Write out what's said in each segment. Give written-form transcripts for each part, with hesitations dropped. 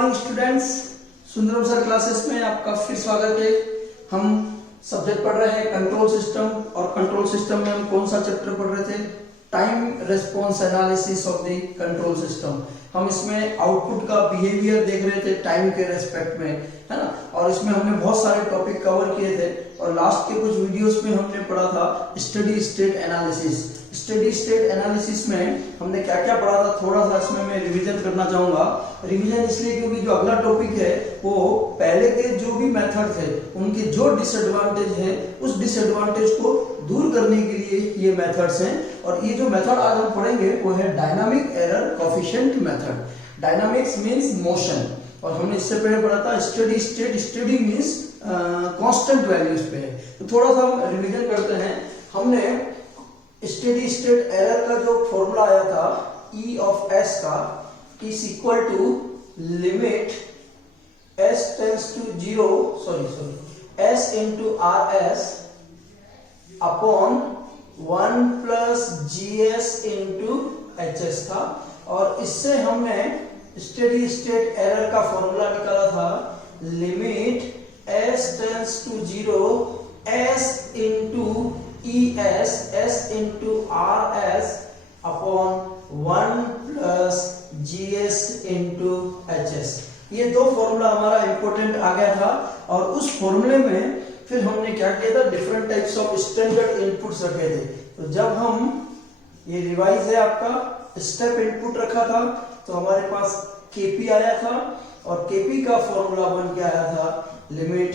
Morning students, Sundaram sir classes में आपका फिर स्वागत है। हम सब्जेक्ट पढ़ रहे हैं कंट्रोल सिस्टम, और कंट्रोल सिस्टम में हम कौन सा चैप्टर पढ़ रहे थे? Time response analysis of the control system. हम इसमें आउटपुट का बिहेवियर देख रहे थे टाइम के रेस्पेक्ट में, है ना। और इसमें हमने बहुत सारे टॉपिक कवर किए थे, और लास्ट के कुछ वीडियोस में हमने पढ़ा था steady state analysis. Steady state analysis में हमने क्या क्या पढ़ा था, थोड़ा सा इसमें मैं रिवीजन करना चाहूंगा। रिवीजन इसलिए क्योंकि जो अगला टॉपिक है वो पहले के जो भी मेथड थे उनके जो डिसएडवांटेज है उस डिसएडवांटेज को दूर करने के लिए ये मेथड्स हैं। और ये जो मेथड आज हम पढ़ेंगे वो है dynamic error coefficient method. Dynamics means motion, और हमने इससे पहले पढ़ा था steady state. Study means constant values पे है। तो थोड़ा सा हम रिवीजन करते हैं। हमने स्टेडी स्टेट एरर का जो फॉर्मूला आया था E ऑफ S का is equal to limit S tends to 0 S into RS upon 1 plus GS into HS था। और इससे हमने स्टेडी स्टेट एरर का फॉर्मूला निकाला था limit S tends to 0 S into ES S into RS upon 1 plus GS into HS। ये दो formula हमारा इंपॉर्टेंट आ गया था। और उस फॉर्मूले में फिर हमने क्या किया था, different types of standard inputs रखे थे। तो जब हम ये रिवाइज है आपका स्टेप इनपुट रखा था तो हमारे पास KP आया था, और KP का फॉर्मूला बन के आया था limit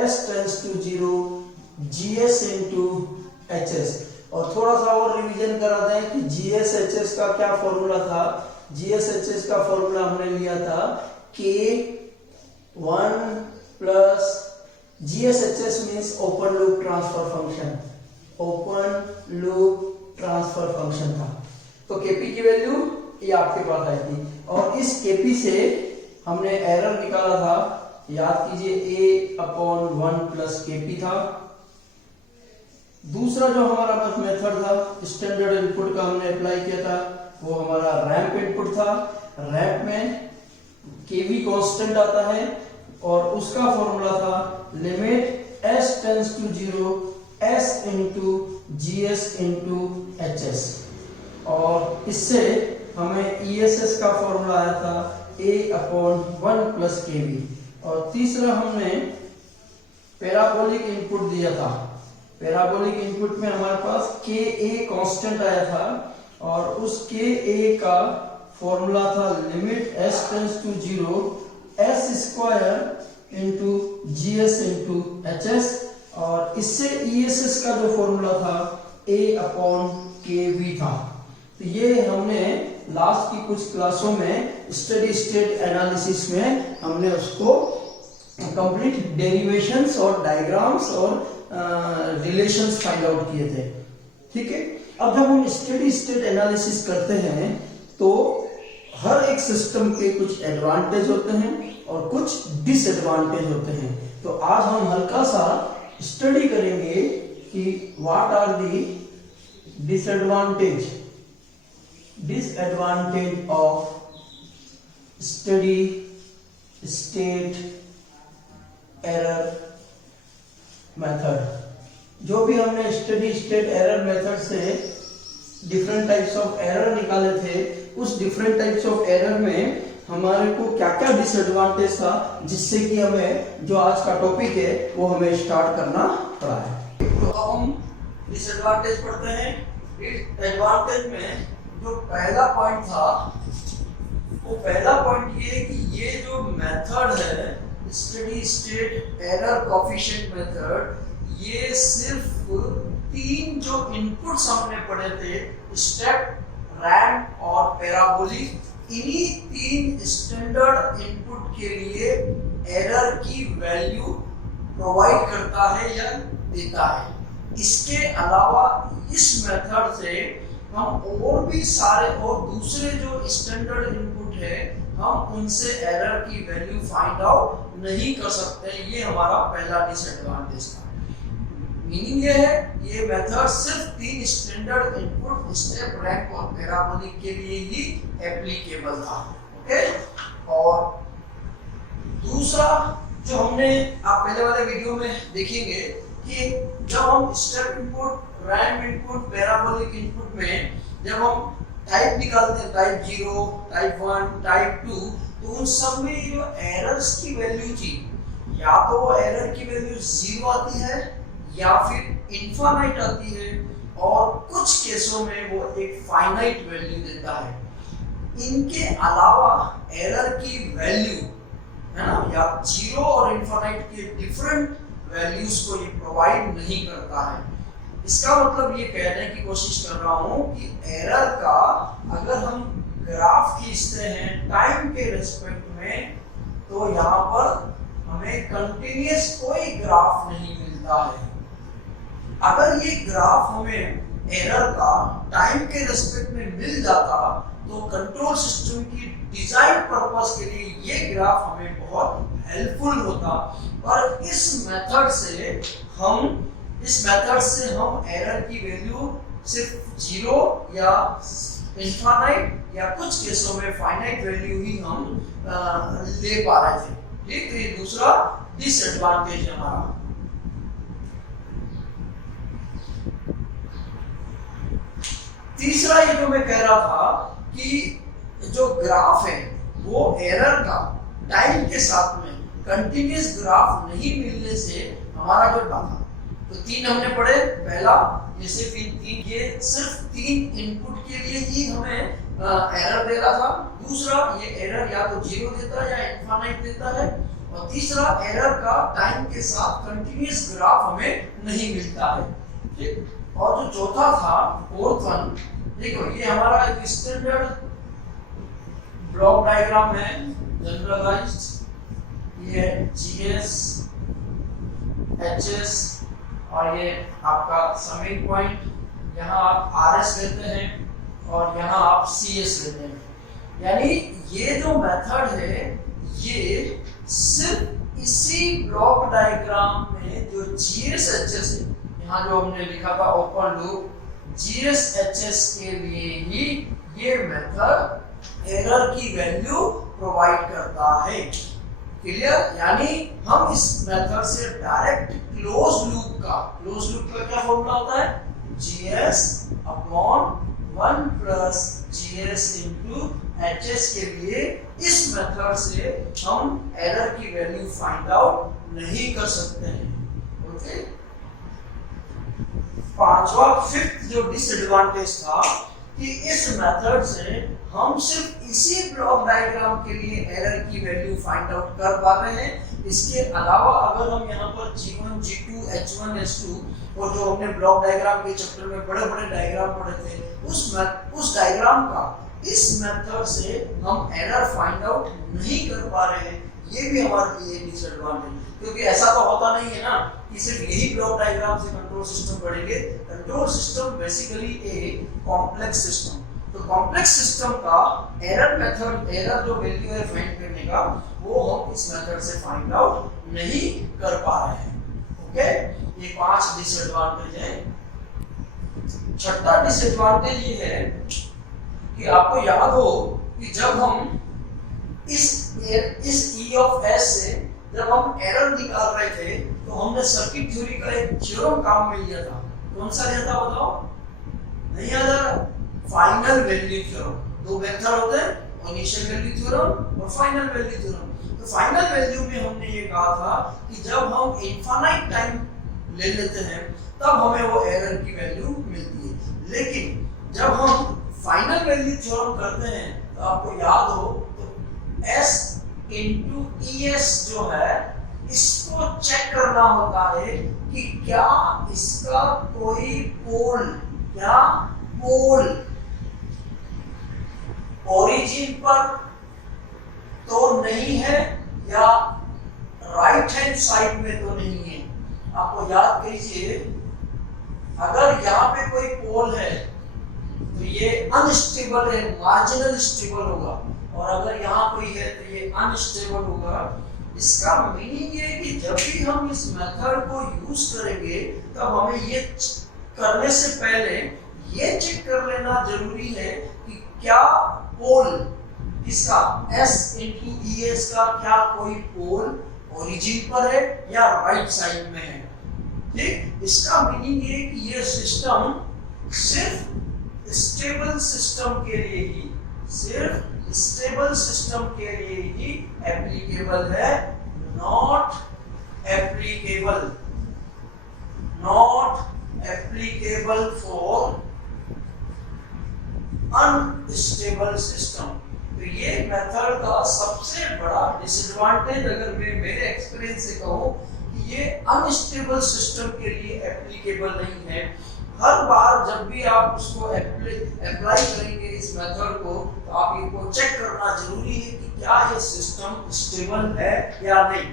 S tends to 0 GS into HS। और थोड़ा सा और रिवीजन करा दें कि GS HS का क्या फॉर्मूला था। GS HS का फॉर्मूला हमने लिया था K1 plus GS HS means open loop transfer function, open loop transfer function था। तो KP की वैल्यू ये आपके पास आई थी, और इस KP से हमने एरर निकाला था। याद कीजिए A अपॉन 1 प्लस KP था। दूसरा जो हमारा बस मेथड था स्टैंडर्ड इनपुट का हमने अप्लाई किया था वो हमारा रैंप इनपुट था। रैंप में KV कांस्टेंट आता है, और उसका फॉर्मूला था limit S tends to 0 S into GS into HS। और इससे हमें ESS का फॉर्मूला आया था A अपॉन 1 प्लस KV। और तीसरा हमने पैराबोलिक इनपुट दिया था। पैराबोलिक इनपुट में हमारे पास KA कांस्टेंट आया था, और उस KA का फॉर्मूला था limit S tends to 0 S square into GS into HS। और इससे ESS का जो फॉर्मूला था A अपॉन KV था। तो ये हमने लास्ट की कुछ क्लासों में स्टडी स्टेट एनालिसिस में हमने उसको कंप्लीट डेरिवेशंस और डायग्राम्स और रिलेशंस फाइंड आउट किए थे। ठीक है, अब जब हम स्टडी स्टेट एनालिसिस करते हैं तो हर एक सिस्टम के कुछ एडवांटेज होते हैं और कुछ डिसएडवांटेज होते हैं। तो आज हम हल्का सा स्टडी करेंगे कि what are the disadvantage of steady state error method. जो भी हमने स्टडी स्टेट एरर मेथड से डिफरेंट टाइप्स ऑफ एरर निकाले थे, उस डिफरेंट टाइप्स ऑफ एरर में हमारे को क्या क्या डिसएडवांटेज था, जिससे कि हमें जो आज का टॉपिक है वो हमें स्टार्ट करना पड़ा है। तो अब हम डिसएडवांटेज पढ़ते हैं। एडवांटेज में जो पहला पॉइंट था वो पहला पॉइंट ये है कि ये जो मेथड है study state error coefficient method, ये सिर्फ 3 जो इनपुट्स हमने पढ़े थे स्टेप, रैंप और पैराबोलिक, इन्हीं 3 स्टैंडर्ड इनपुट के लिए एरर की वैल्यू प्रोवाइड करता है या देता है। इसके अलावा इस मेथड से हम और भी सारे और दूसरे जो स्टैंडर्ड इनपुट है हम उनसे एरर की वैल्यू फाइंड आउट नहीं कर सकते। ये हमारा पहला डिसएडवांटेज था। मीनिंग ये है ये मेथड सिर्फ 3 स्टैंडर्ड इनपुट स्टेप, रैंप और पैराबोलिक के लिए ही एप्लीकेबल था। ओके, और दूसरा जो हमने आप पहले वाले वीडियो में देखेंगे कि जब हम step input, ramp input, parabolic input में जब हम टाइप निकालते हैं, टाइप 0, टाइप 1, टाइप 2, तो उन सब में जो एरर्स की वैल्यू थी, या तो वो एरर की वैल्यू 0 आती है या फिर इनफाइनाइट आती है, और कुछ केसों में वो एक फाइनाइट वैल्यू देता है। इनके अलावा एरर की वैल्यू है ना, या 0 और इनफाइनाइट के डिफरेंट वैल्यूज को ये प्रोवाइड नहीं करता है। इसका मतलब ये कहने की कोशिश कर रहा हूं कि एरर का अगर हम ग्राफ खींचते हैं टाइम के रिस्पेक्ट में, तो यहाँ पर हमें कंटिन्यूअस कोई ग्राफ नहीं मिलता है। अगर ये ग्राफ हमें एरर का टाइम के रिस्पेक्ट में मिल जाता, तो कंट्रोल सिस्टम की डिजाइन पर्पस के लिए ये ग्राफ हमें बहुत हेल्पफुल होता। पर इस मेथड से हम एरर की वैल्यू सिर्फ 0 या इनफाइनाइट या कुछ केसों में फाइनाइट वैल्यू ही हम ले पा रहे थे। ठीक, तो ये दूसरा डिसएडवांटेज है हमारा। तीसरा ये जो मैं कह रहा था कि जो ग्राफ है वो एरर का टाइम के साथ में कंटिन्यूअस ग्राफ नहीं मिलने से हमारा जो डाटा, तो 3 हमने पढ़े। पहला ये सिर्फ सिर्फ 3 इनपुट के लिए ही हमें एरर दे रहा था। दूसरा, ये एरर या तो 0 देता है या इनफाइनाइट देता है। और तीसरा, एरर का टाइम के साथ कंटिन्यूअस ग्राफ हमें नहीं मिलता है। ठीक, और जो चौथा था, फोर्थ वन, देखो ये हमारा एक स्टैंडर्ड ब्लॉक डायग्राम है, जनरलाइज्ड। ये GS, HS और ये आपका समिंग पॉइंट, यहाँ आप RS लेते हैं और यहाँ आप CS लेते हैं। यानी ये जो मेथड है ये सिर्फ इसी ब्लॉक डायग्राम में जो GS, HS है, यहाँ जो हमने लिखा था ओपन लूप, GS, HS के लिए ही ये मेथड एरर की वैल्यू प्रोवाइड करता है। क्लियर? यानी हम इस मेथड से डायरेक्ट क्लोज लूप का क्या फॉर्मूला होता है? GS upon 1 plus GS into HS के लिए इस मेथड से हम एरर की वैल्यू फाइंड आउट नहीं कर सकते हैं। ओके, पांचवा, फिफ्थ जो डिसएडवांटेज था कि इस मेथड से हम सिर्फ इसी ब्लॉक डायग्राम के लिए एरर की वैल्यू फाइंड आउट कर पा रहे हैं। इसके अलावा अगर हम यहाँ पर G1, G2, H1, H2 और जो हमने ब्लॉक डायग्राम के चैप्टर में बड़े-बड़े डायग्राम पढ़े थे, उस डायग्राम का इस मेथड से हम एरर फाइंड आउट नहीं कर पा रहे हैं। ये भी हमारे लिए डिसएडवांटेज, क्योंकि ऐसा तो होता नहीं है ना कि सिर्फ यही ब्लॉक डायग्राम से कंट्रोल सिस्टम पढ़ेंगे। कंट्रोल सिस्टम बेसिकली एक कॉम्प्लेक्स सिस्टम, तो कॉम्प्लेक्स सिस्टम का एरर जो वैल्यू है फाइंड करने का, वो हम इस मेथड से फाइंड आउट नहीं कर पा रहे हैं। ओके, ये 5 डिसएडवांटेज है। छठा डिसएडवांटेज ये है कि आपको याद हो कि जब हम इस E ऑफ S से जब हम एरर निकाल रहे थे, तो हमने सर्किट थ्योरी का एक थ्योरम काम में लिया था। कौन सा लिया था बताओ? नहीं याद आ रहा? Final value theorem. 2 मेथड होते हैं, इनिशियल वैल्यू थ्योरम और फाइनल वैल्यू थ्योरम। तो फाइनल वैल्यू में हमने ये कहा था कि जब हम इनफाइनाइट टाइम ले लेते हैं तब हमें वो एरर की वैल्यू मिलती है। लेकिन जब हम फाइनल वैल्यू थ्योरम करते हैं, तो आपको याद हो तो S इंटू ES जो है, इसको चेक करना होता है कि क्या इसका कोई पोल ओरिजिन पर तो नहीं है या राइट हैंड साइड में तो नहीं है। आपको याद कीजिए, अगर यहाँ पे कोई पोल है तो ये अनस्टेबल है, मार्जिनल स्टेबल होगा, और अगर यहाँ कोई है तो ये अनस्टेबल होगा। इसका मीनिंग ये कि जब भी हम इस मेथड को यूज करेंगे, तब हमें ये करने से पहले ये चेक कर लेना जरूरी है कि क्या पोल किसका S इंटू ई एस का क्या कोई पोल ओरिजिन पर है या राइट साइड में है। ठीक, इसका मीनिंग है कि ये सिस्टम सिर्फ स्टेबल सिस्टम के लिए ही, सिर्फ स्टेबल सिस्टम के लिए ही एप्लीकेबल है, not applicable for unstable system. तो ये मेथड का सबसे बड़ा डिसएडवांटेज अगर मैं मेरे एक्सपीरियंस से कहूं कि ये अनस्टेबल सिस्टम के लिए एप्लीकेबल नहीं है। हर बार जब भी आप उसको अप्लाई करेंगे इस मेथड को, तो आप इनको चेक करना जरूरी है कि क्या ये सिस्टम स्टेबल है या नहीं।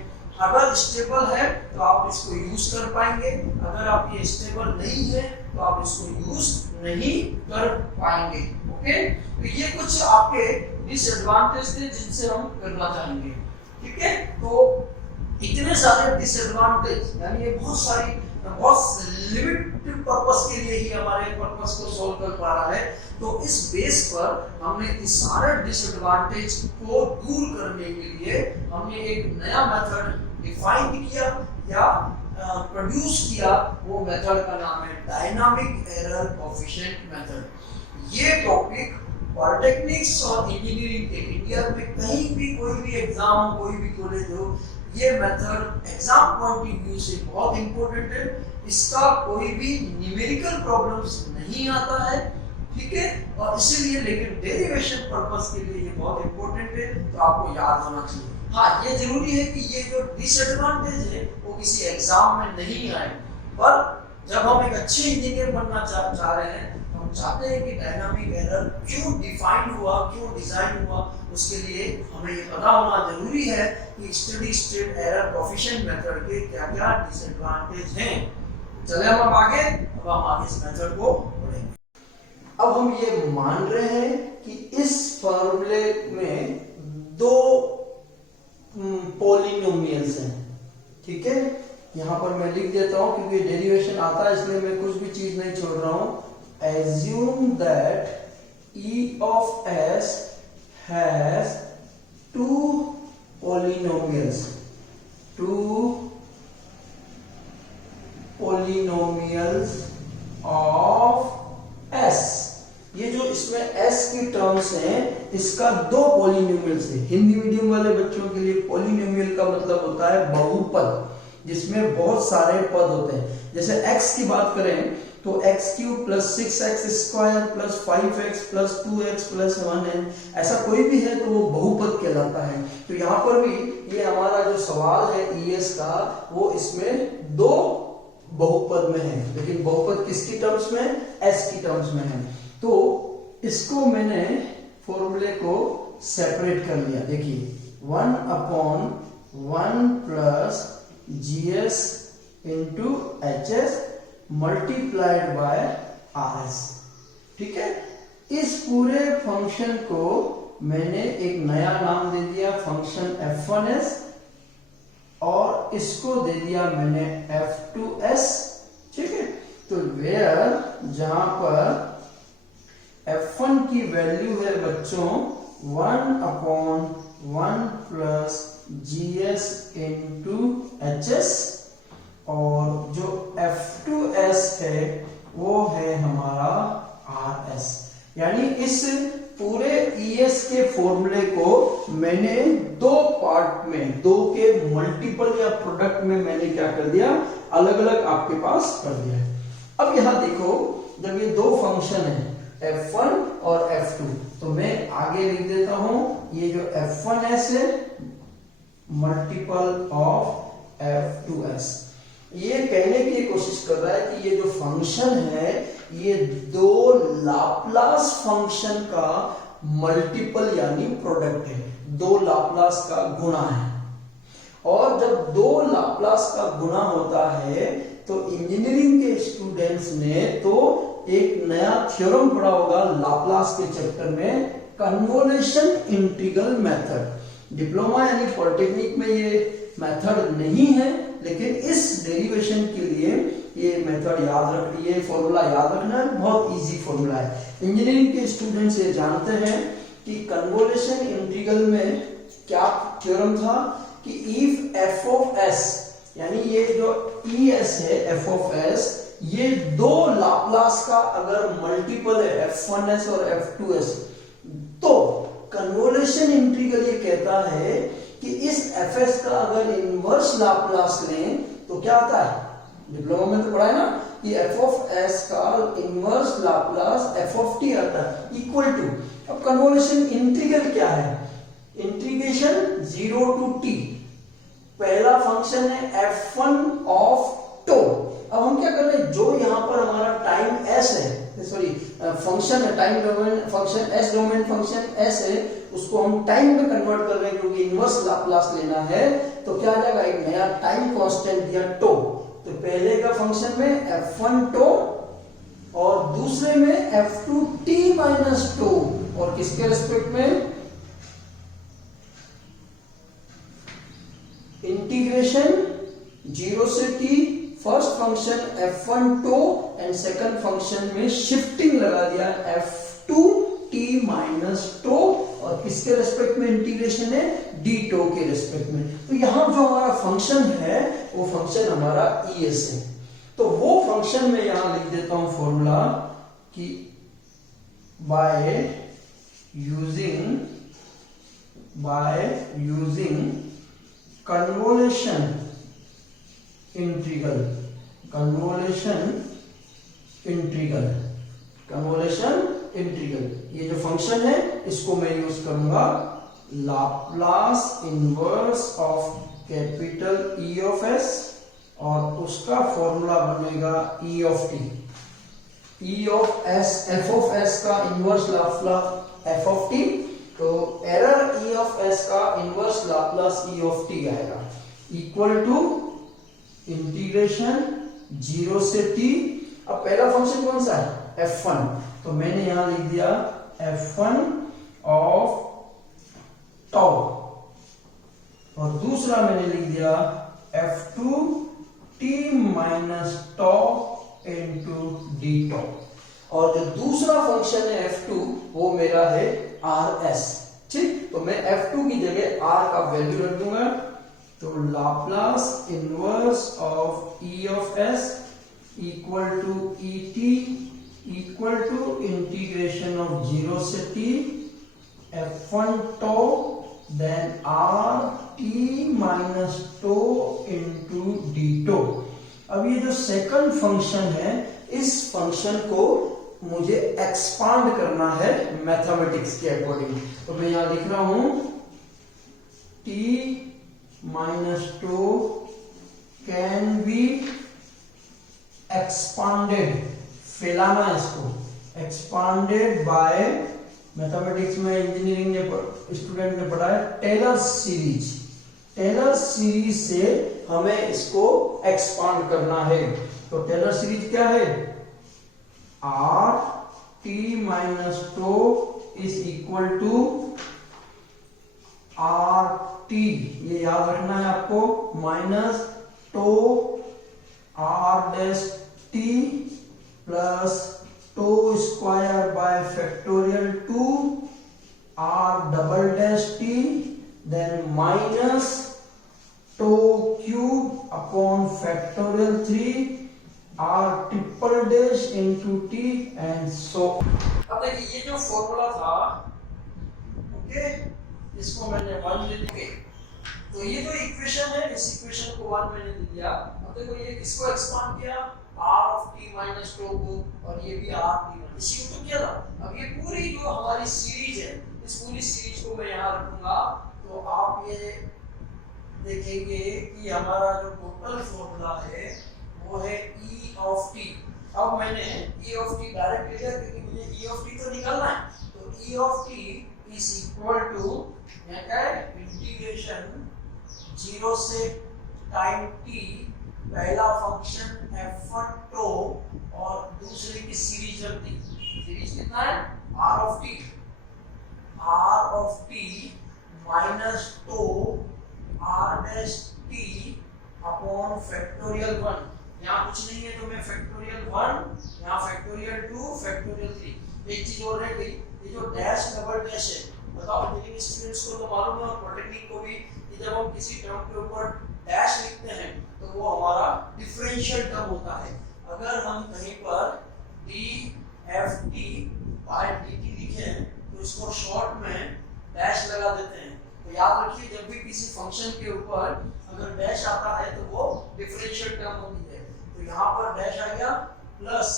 अगर स्टेबल है तो आप इसको यूज कर पाएंगे, अगर आप ये स्टेबल नहीं है तो आप इसको यूज नहीं कर पाएंगे। ओके, तो ये कुछ आपके डिसएडवांटेज थे जिनसे हम करना चाहेंगे। ठीक है, तो इतने सारे डिसएडवांटेज यानी ये बहुत लिमिटेड पर्पस के लिए ही हमारे पर्पस को सॉल्व कर पा रहा है। तो इस बेस पर हमने इस सारे डिसएडवांटेज को दूर करने के लिए हमने एक नया मेथड डिफाइन किया या प्रोड्यूस किया। वो मेथड का नाम है डायनामिक एरर कोएफिशिएंट मेथड। ये टॉपिक पॉलिटेक्निक्स और इंजीनियरिंग के इंडिया में कहीं भी कोई भी एग्जाम, कोई भी कॉलेज हो, ये method exam point of view से बहुत इंपॉर्टेंट है। इसका कोई भी न्यूमेरिकल प्रॉब्लम्स नहीं आता है। ठीक है, और इसीलिए लेकिन डेरिवेशन पर्पस के लिए ये बहुत इंपॉर्टेंट है, तो आपको याद होना चाहिए। हाँ, ये जरूरी है कि ये जो डिसएडवांटेज है वो किसी एग्जाम में नहीं आए, पर जब हम एक अच्छे इंजीनियर बनना चाह रहे हैं, हम चाहते हैं कि डायनामिक एरर क्यों डिफाइन हुआ, क्यों डिजाइन हुआ, उसके लिए हमें ये पता होना जरूरी है कि steady state error coefficient method के क्या-क्या डिसएडवांटेज हैं। चले हम आगे, अब हम आगे इस मेथड को पढ़ेंगे। अब हम ये मान रहे हैं कि इस फॉर्मूले में दो पॉलिनोमियल्स हैं। ठीक है, यहां पर मैं लिख देता हूं क्योंकि डेरिवेशन आता है इसलिए मैं कुछ भी चीज नहीं छोड़ रहा हूं। Assume that E of S has two polynomials of S। ये जो इसमें S की टर्म्स हैं, इसका दो पॉलिनोमियल्स है। हिंदी मीडियम वाले बच्चों के लिए पॉलिनोमियल का मतलब होता है बहुपद, जिसमें बहुत सारे पद होते हैं। जैसे x की बात करें तो x³ plus 6x square plus 5x plus 2x plus 1n, ऐसा कोई भी है तो वो बहुपद कहलाता है। तो यहाँ पर भी ये हमारा जो सवाल है ES का, वो इसमें दो बहुपद में है, लेकिन बहुपद किसकी टर्म्स में? S की टर्म्स में है। तो इसको मैंने फॉर्मूले को सेपरेट कर लिया। देखिए 1/1 plus GS into HS multiplied by RS। ठीक है, इस पूरे फंक्शन को मैंने एक नया नाम दे दिया, फंक्शन F1S, और इसको दे दिया मैंने F2S। ठीक है, तो वेयर जहां पर F1 की वैल्यू है बच्चों 1/1 प्लस GS इंटू HS, और जो F2S है वो है हमारा RS। यानी इस पूरे ES के फॉर्मूले को मैंने दो पार्ट में, दो के मल्टीपल या प्रोडक्ट में मैंने क्या कर दिया, अलग अलग आपके पास कर दिया। अब यहां देखो, जब ये दो फंक्शन है F1 और F2, तो मैं आगे लिख देता हूं, ये जो F1S है मल्टीपल ऑफ F2S। ये कहने की कोशिश कर रहा है कि ये जो फंक्शन है ये दो लाप्लास फंक्शन का मल्टीपल यानी प्रोडक्ट है, दो लाप्लास का गुणा है। और जब दो लाप्लास का गुणा होता है तो इंजीनियरिंग के स्टूडेंट्स ने तो एक नया थ्योरम पढ़ा होगा लाप्लास के चैप्टर में, कन्वोल्यूशन इंटीग्रल मेथड। डिप्लोमा यानी पॉलिटेक्निक में ये मेथड नहीं है, लेकिन इस डेरिवेशन के लिए ये मेथड याद रख लिए, फॉर्मूला याद रखना है, बहुत इजी फॉर्मूला है। इंजीनियरिंग के स्टूडेंट्स ये जानते हैं कि कन्वोल्यूशन इंटीग्रल में क्या थ्योरम था कि इफ एफ ऑफ एस, यानी ये जो ई एस है एफ ऑफ एस, ये दो लाप्लास का अगर मल्टीपल है f1s और f2s, तो कन्वोल्यूशन इंटीग्रल ये कहता है कि इस fs का अगर इनवर्स लाप्लास लें तो क्या आता है, डिप्लोमा में तो पढ़ा है ना कि f ऑफ s का inverse Laplace f of t आता है इक्वल टू, अब कन्वोल्यूशन इंटीग्रल क्या है, इंटीग्रेशन 0 टू t, पहला फंक्शन है f1 ऑफ टो। अब हम क्या कर रहे हैं, जो यहां पर हमारा टाइम s है, सॉरी फंक्शन है time domain function s, domain function s है, उसको हम टाइम में कन्वर्ट कर रहे हैं क्योंकि इनवर्स लाप्लास लेना है। तो क्या आ जाएगा, एक नया टाइम कांस्टेंट दिया टो, तो पहले का फंक्शन में f1 टो और दूसरे में f2 t माइनस टो, और किसके रेस्पेक्ट में, इंटीग्रेशन 0 से t, first function f1 tau and second function में शिफ्टिंग लगा दिया f2 t माइनस टो, और किसके रेस्पेक्ट में इंटीग्रेशन है, d टो के रेस्पेक्ट में। तो यहां जो हमारा फंक्शन है वो फंक्शन हमारा es है, तो वो फंक्शन में यहां लिख देता हूं फॉर्मूला कि बाय यूजिंग कन्वोल्यूशन इंटीग्रल, ये जो फंक्शन है इसको मैं यूज करूंगा Laplace inverse of capital E of S, और उसका फॉर्मूला बनेगा E of T, E of S, F of S का inverse Laplace F of T, तो एरर E ऑफ S का inverse Laplace E of T आएगा equal to integration 0 से t। अब पहला फंक्शन कौन सा है, f1, तो मैंने यहां लिख दिया f1 ऑफ टॉ, और दूसरा मैंने लिख दिया f2 t माइनस टॉ इंटू डी टॉ, और जो दूसरा फंक्शन है f2 वो मेरा है rs, ठीक। तो मैं f2 की जगह r का वैल्यू रख दूंगा, तो Laplace inverse of E of S equal to ET equal to integration of 0 से t f1 tau then r t minus tau into d tau. अब ये जो सेकंड फंक्शन है, इस फंक्शन को मुझे एक्सपांड करना है मैथमेटिक्स के अकॉर्डिंग, तो मैं यहां लिख रहा हूं t minus 2 can be expanded, फैलाना इसको, expanded by, मैथमेटिक्स में इंजीनियरिंग ने स्टूडेंट ने पढ़ा है टेलर सीरीज, टेलर सीरीज से हमें इसको एक्सपांड करना है। तो टेलर सीरीज क्या है, r t minus tau is equal to r t, ये याद रखना है आपको, minus tau r dash t plus tau square by factorial 2 r double dash t, then minus tau cube upon factorial 3 r triple dash into t and so. अब देखिए ये जो formula था, ओके, इसको मैंने 1 ले लिया, तो ये जो इक्वेशन है इस इक्वेशन को 1 मैंने ले लिया। अब देखो ये किसको एक्सपांड किया, r of t minus tau को, और ये भी r t माइनस, इसी को तो किया था। अब ये पूरी जो हमारी सीरीज है, इस पूरी सीरीज को मैं यहाँ रखूंगा, तो आप ये देखेंगे कि हमारा जो टोटल फॉर्मूला है वो है e ऑफ t। अब मैंने e ऑफ t डायरेक्ट ले लिया क्योंकि मुझे e ऑफ t तो निकालना है, तो e of t is equal to integration 0 से टाइम t, पहला फंक्शन f1 टो और दूसरे की सीरीज रख दी, सीरीज कितना है r of t minus tau r dash t upon factorial 1। यहाँ कुछ नहीं है तो मैं फैक्टोरियल 1, यहाँ फैक्टोरियल 2, फैक्टोरियल 3। एक चीज और रह गई, ये जो डैश डबल डैश है बताओ इंजीनियरिंग स्टूडेंट्स को तो मालूम है और पॉलिटेक्निक को भी कि जब हम किसी टर्म के ऊपर डैश लिखते हैं तो वो हमारा डिफरेंशियल टर्म होता है। अगर हम कहीं पर d f t by d t लिखे तो इसको शॉर्ट में डैश लगा देते हैं। तो याद रखिए जब भी किसी फंक्शन के ऊपर अगर डैश आता है तो वो डिफरेंशियल टर्म होती है। तो यहाँ पर डैश आ गया plus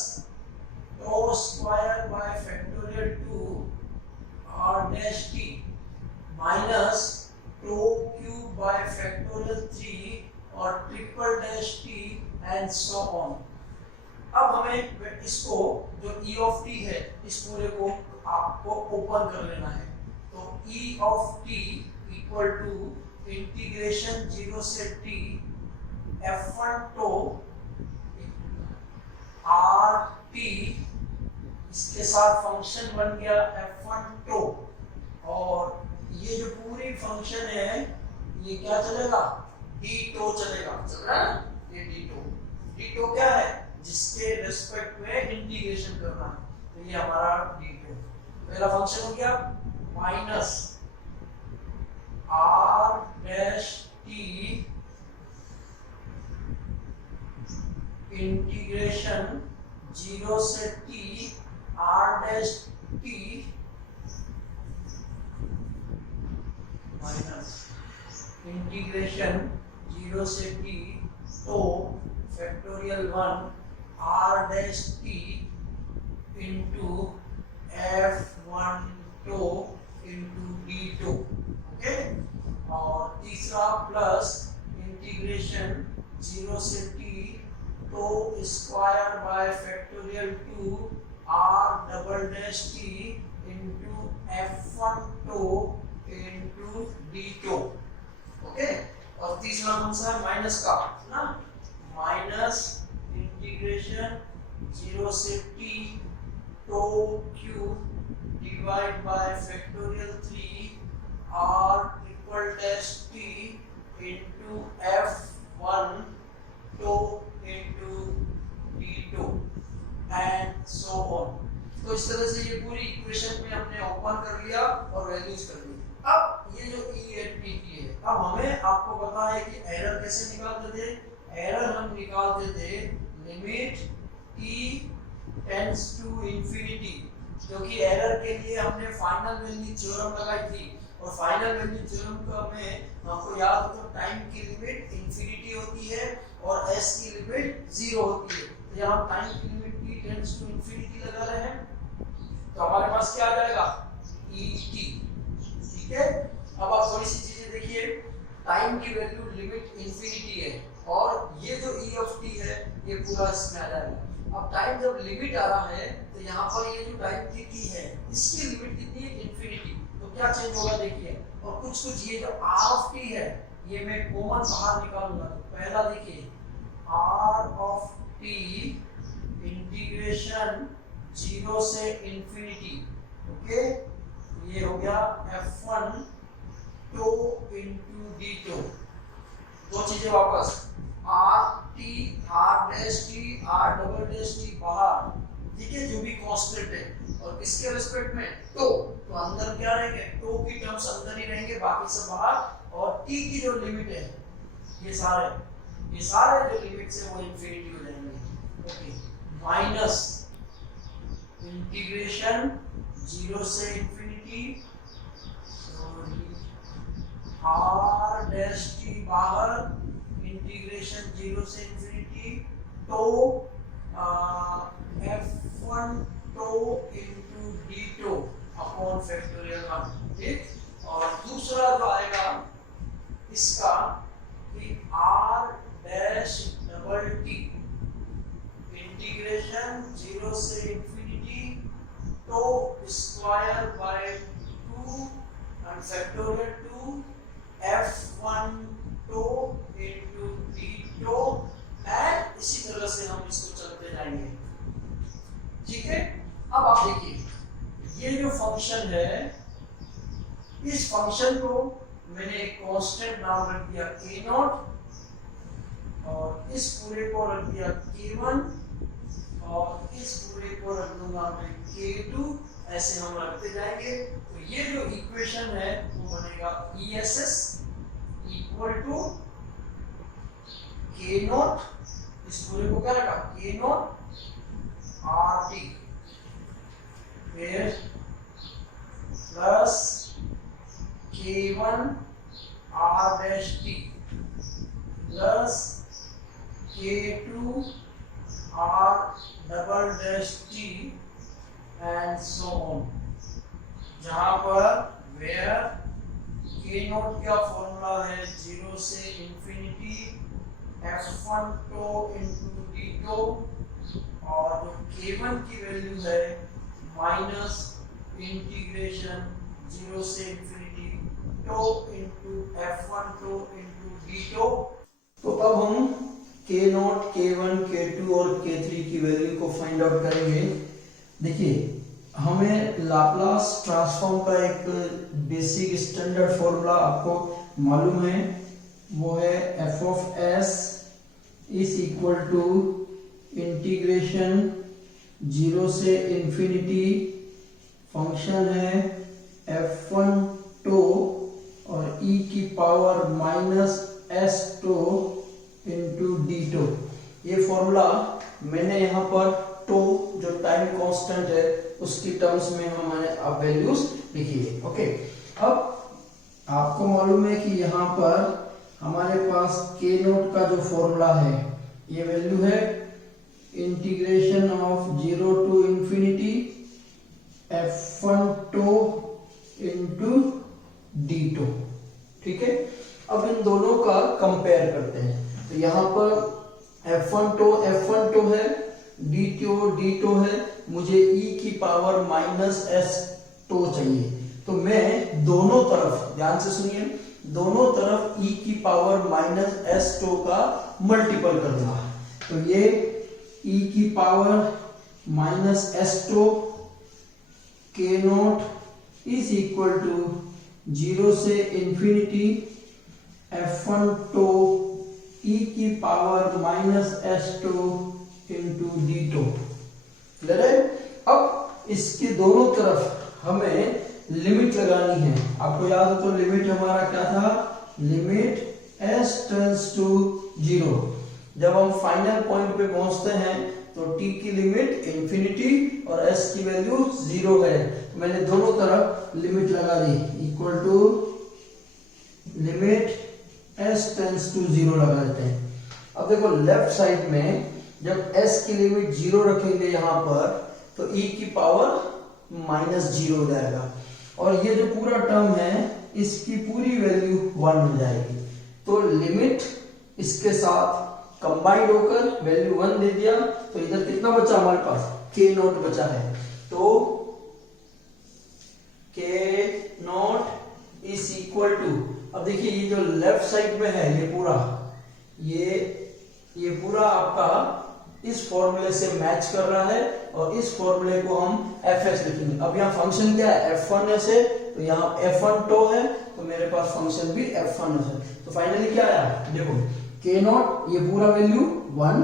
tau square by factorial 2 r dash t minus tau cube by factorial 3 और triple dash t and so on. अब हमें इसको जो e ऑफ t है इस पूरे को आपको ओपन कर लेना है। तो e of t equal to integration 0 से t f1 to r t, इसके साथ फंक्शन बन गया f1 टो, और ये जो पूरी फंक्शन है ये क्या चलेगा d टो चलेगा। चल रहा है ना ये d टो क्या है जिसके रिस्पेक्ट में इंटीग्रेशन करना है। तो ये हमारा d टो पहला फंक्शन हो गया minus r dash t integration 0 से t r dash t minus integration 0 से t tau factorial 1 r dash t into f1 tau into d tau. Okay, और तीसरा प्लस इंटीग्रेशन 0 से t tau square by factorial 2 r double dash t into f1 tau into d tau. Okay, और तीसरा कौन सा है minus का ना, माइनस इंटीग्रेशन 0 से t tau cube divide by factorial 3 r triple dash t into f1 tau into d tau and so on. तो इस तरह से ये पूरी इक्वेशन में हमने ओपन कर लिया और वैल्यूज कर ली। अब ये जो e एट p की है, अब हमें आपको पता है कि एरर कैसे निकालते थे। एरर हम निकालते थे limit t tends to infinity, क्योंकि एरर के लिए हमने फाइनल वैल्यू थ्योरम लगाई थी, और फाइनल वैल्यू थ्योरम का में आपको याद हो तो टाइम की लिमिट इंफिनिटी होती है और s की लिमिट 0 होती है। तो यहाँ टाइम की limit t tends to infinity लगा रहे हैं, तो हमारे पास क्या आ जाएगा et। ठीक है, अब आप थोड़ी सी चीजें देखिए। टाइम की वैल्यू लिमिट इंफिनिटी है और ये जो e ऑफ t है ये पूरा इसमें आ जाएगा। अब टाइम जब लिमिट आ रहा है तो यहाँ पर ये जो टाइम की t है इसकी लिमिट कितनी है इंफिनिटी, तो क्या चेंज होगा देखिए। और कुछ ये जो r ऑफ t है ये मैं कॉमन बाहर निकालूंगा। तो पहला देखिए r ऑफ t इंटीग्रेशन 0 से इंफिनिटी। ओके, ये हो गया f1 tau into d to. दो चीजें वापस r t r dash t r double dash t बाहर, ठीक है, जो भी कांस्टेंट है, और किसके रिस्पेक्ट में तो अंदर क्या रहेंगे टो की टर्म्स अंदर ही रहेंगे, बाकी सब बाहर। और t की जो लिमिट है ये सारे जो लिमिट्स है वो इंफिनिटी हो जाएंगे। ओके, माइनस इंटीग्रेशन 0 से इंफिनिटी r डैश t बाहर इंटीग्रेशन 0 से infinity tau f1 tau into d tau upon factorial 1। ठीक, और दूसरा जो आएगा इसका कि r dash double t integration 0 से infinity tau square by 2 and factorial 2 f1 tau into d tau, and इसी तरह से हम इसको चलते जाएंगे। ठीक है, अब आप देखिए ये जो फंक्शन है इस फंक्शन को मैंने एक कांस्टेंट नाम रख दिया k0 और इस पूरे को रख दिया k1 और इस पूरे को रख दूंगा मैं k2 ऐसे हम रखते जाएंगे। तो ये जो इक्वेशन है वो बनेगा ESS equal to K naught, इस पूरे को क्या रखा K नॉट RT फिर plus K1 R dash T plus K2 R double dash T and so on, जहां पर वेयर K नॉट का फॉर्मूला है 0 से infinity F1 tau into d tau, और जो K1 की वैल्यू है माइनस इंटीग्रेशन 0 से infinity tau into F1 tau into d tau. तो अब हम K नॉट, K1, K2 और K3 की वैल्यू को फाइंड आउट करेंगे। देखिए, हमें लाप्लास ट्रांसफॉर्म का एक बेसिक स्टैंडर्ड फॉर्मूला आपको मालूम है, वो है f of s is equal to integration 0 से इंफिनिटी, फंक्शन है f1 टो और e की power minus s tau into d tau. ये फॉर्मूला मैंने यहाँ पर टो जो टाइम कांस्टेंट है उसकी टर्म्स में हमने आप वैल्यूज लिखी है। ओके, अब आपको मालूम है कि यहाँ पर हमारे पास K नोट का जो फॉर्मूला है ये वैल्यू है integration of 0 to infinity F1 tau into d tau. ठीक है, अब इन दोनों का कंपेयर करते हैं। तो यहाँ पर F1 टो है, डी टो है, मुझे e की पावर माइनस s टो चाहिए। तो मैं दोनों तरफ, ध्यान से सुनिए, दोनों तरफ e की पावर माइनस s टो का मल्टीपल कर दूंगा। तो ये e की power minus s tau K naught is equal to 0 से इंफिनिटी F1 टो e की power minus s tau into d tau. Clear है? अब इसके दोनों तरफ हमें लिमिट लगानी है। आपको याद हो तो लिमिट हमारा क्या था, लिमिट s टेंड्स टू 0। जब हम फाइनल पॉइंट पे पहुंचते हैं तो t की लिमिट इंफिनिटी और s की वैल्यू 0 है। तो मैंने दोनों तरफ लिमिट लगा दी, equal to limit s tends to 0 लगा देते हैं। अब देखो लेफ्ट साइड में जब s की लिमिट 0 रखेंगे यहाँ पर तो e की पावर माइनस 0 हो जाएगा, और ये जो पूरा टर्म है इसकी पूरी वैल्यू 1 हो जाएगी। तो लिमिट इसके साथ कंबाइंड होकर वैल्यू 1 दे दिया। तो इधर कितना बचा हमारे पास, K नॉट बचा है। तो K naught is equal to, अब देखिए ये जो लेफ्ट साइड में है ये पूरा आपका इस फॉर्मूले से मैच कर रहा है, और इस फॉर्मूले को हम fs लिखेंगे। अब यहाँ फंक्शन क्या है, f1s है, तो यहाँ f1 टो है, तो मेरे पास फंक्शन भी f1s है। तो फाइनली क्या आया, देखो K नॉट, ये पूरा value 1,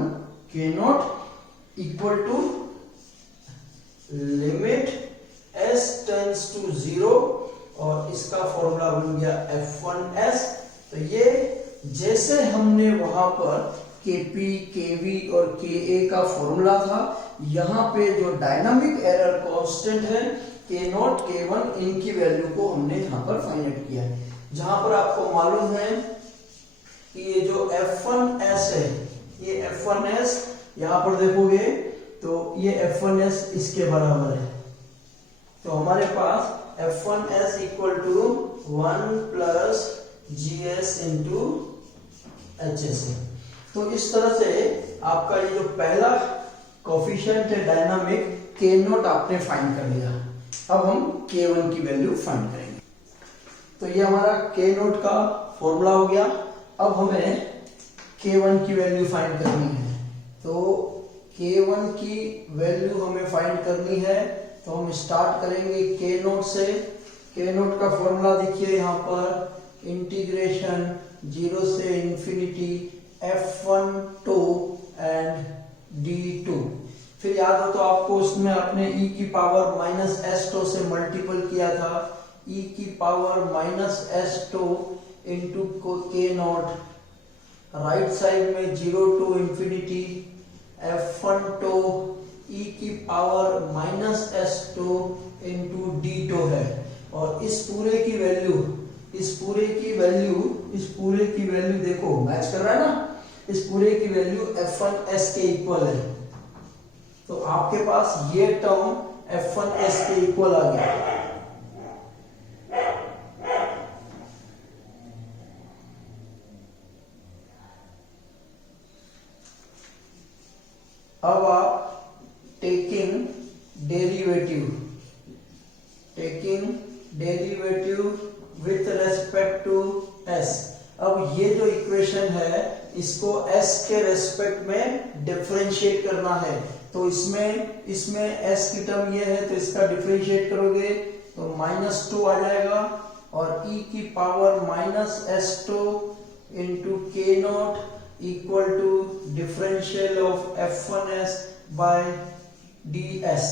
K naught equal to limit s tends to 0, और इसका फॉर्मूला बन गया f1s। तो ये जैसे हमने वहां पर Kp, Kv और Ka का फॉर्मूला था, यहाँ पे जो डायनामिक एरर कांस्टेंट है K नॉट, K1, इनकी वैल्यू को हमने यहाँ पर फाइंड आउट किया है। जहां पर आपको मालूम है कि ये जो F1s है, ये F1s यहाँ पर देखोगे तो ये F1s इसके बराबर है। तो हमारे पास F1s equal to 1 plus GS into HS है। तो इस तरह से आपका ये जो पहला कोफिशिएंट है डायनामिक, K नॉट आपने फाइंड कर लिया। अब हम K1 की वैल्यू फाइंड करेंगे। तो ये हमारा K नॉट का फॉर्मूला हो गया। अब हमें K1 की वैल्यू फाइंड करनी है। तो K1 की वैल्यू हमें फाइंड करनी है, तो हम स्टार्ट करेंगे K नॉट से। K नॉट का फॉर्मूला देखिए यहाँ पर, इंटीग्रेशन 0 से infinity F1 to and D2। फिर याद हो तो आपको उसमें अपने e की पावर माइनस एस टो से मल्टीपल किया था, e की power minus S to into के नॉट, राइट साइड में 0 to infinity f1 tau e की power minus S to into d tau है। और इस पूरे की वैल्यू देखो मैच कर रहा है ना, इस पूरे की वैल्यू f1s के इक्वल है। तो आपके पास ये टर्म f1s के इक्वल आ गया। अब आप taking derivative with respect to s, अब ये जो इक्वेशन है इसको s के रेस्पेक्ट में डिफरेंशिएट करना है। तो इसमें s की टर्म ये है तो इसका डिफरेंशिएट करोगे तो -2 आ जाएगा और e की power minus S to into के not equal to differential of f1s by ds।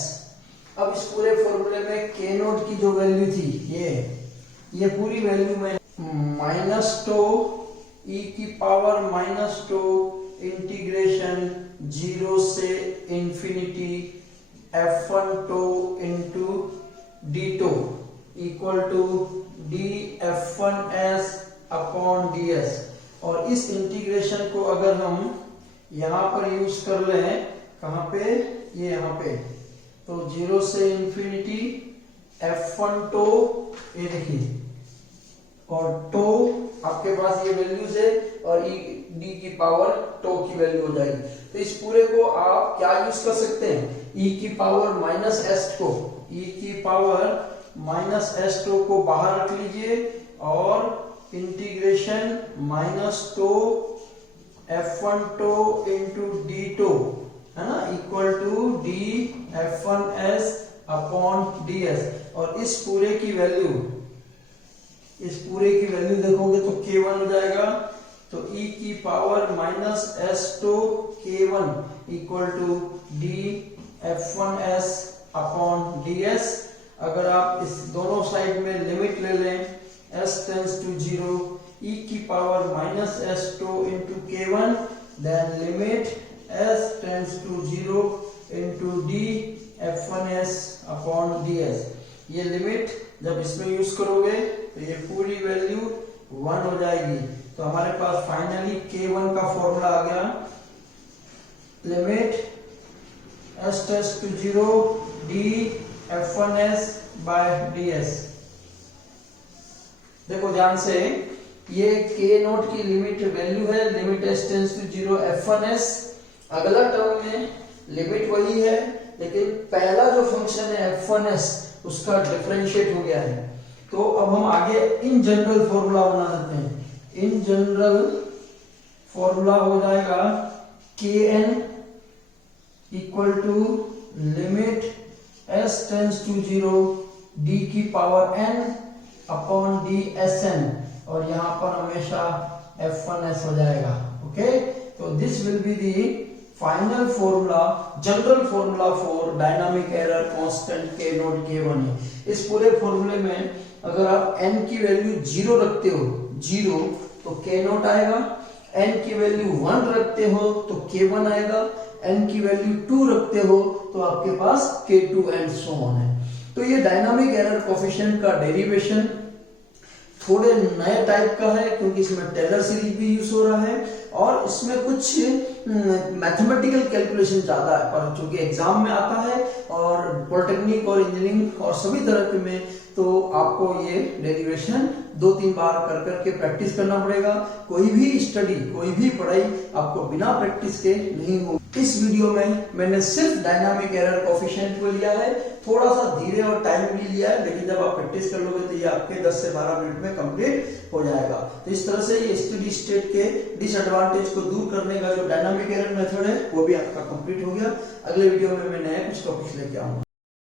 अब इस पूरे फॉर्मूले में के नॉट की जो वैल्यू थी ये पूरी वैल्यू में -2 e की पावर -2 इंटीग्रेशन 0 से infinity f1 tau into d tau equal to df1s upon ds। और इस इंटीग्रेशन को अगर हम यहां पर यूज कर लें, कहां पे, ये यहां पे, तो 0 से इंफिनिटी f1 टो, ये देखिए, और टो आपके पास ये वैल्यूज है और डी की पावर टो की वैल्यू हो जाएगी। तो इस पूरे को आप क्या यूज कर सकते हैं, e की पावर माइनस एस टो को बाहर रख लीजिए और integration -2 f1 tau into d tau है ना equal to df1s upon ds। और इस पूरे की वैल्यू देखोगे तो k1 हो जाएगा। तो e की power minus S tau k1 equal to df1s upon ds। अगर आप इस दोनों साइड में लिमिट ले लें s टेंड्स टू 0, e की power minus S to into k1, then limit s tends to 0 into df1s upon ds। ये limit जब इसमें यूज करोगे तो ये पूरी वैल्यू 1 हो जाएगी। तो हमारे पास फाइनली k1 का फॉर्मूला आ गया, limit s tends to 0 df1s by ds। देखो ध्यान से, ये k नोट की लिमिट वैल्यू है, limit s tends to 0 f1s। अगला टर्म में लिमिट वही है लेकिन पहला जो फंक्शन है f1s उसका डिफरेंशिएट हो गया है। तो अब हम आगे इन जनरल फॉर्मूला बना देते हैं। इन जनरल फॉर्मूला हो जाएगा kn equal to limit s tends to 0 d की पावर n अपॉन dsn, और यहां पर हमेशा f1s हो जाएगा। ओके, तो this will be the final formula, general formula for dynamic error constant k not k1 है। इस पूरे फॉर्मूले में अगर आप n की वैल्यू 0 रखते हो, 0, तो k नॉट आएगा, n की वैल्यू 1 रखते हो तो k1 आएगा, n की वैल्यू 2 रखते हो तो आपके पास k2 एंड सो ऑन है। तो ये डायनामिक एरर कोफिशिएंट का डेरिवेशन थोड़े नए टाइप का है क्योंकि इसमें टेलर सीरीज भी यूज हो रहा है और इसमें कुछ मैथमेटिकल कैलकुलेशन ज्यादा है, पर चूंकि एग्जाम में आता है और पॉलिटेक्निक और इंजीनियरिंग और सभी तरह के में, तो आपको ये डेरिवेशन 2-3 बार कर करके प्रैक्टिस करना पड़ेगा। कोई भी स्टडी, कोई भी पढ़ाई आपको बिना प्रैक्टिस के नहीं होगी। इस वीडियो में मैंने सिर्फ डायनामिक एरर कोफिशिएंट को लिया है, थोड़ा सा धीरे और टाइम भी लिया है, लेकिन जब आप प्रैक्टिस कर लोगे तो ये आपके 10 से 12 मिनट में कंप्लीट हो जाएगा। तो इस तरह से ये स्टडी स्टेट के डिसएडवांटेज को दूर करने का जो डायनामिक एरर मेथड है वो भी आपका कंप्लीट हो गया। अगले वीडियो में मैं नया कुछ टॉपिक्स लेके आऊंगा।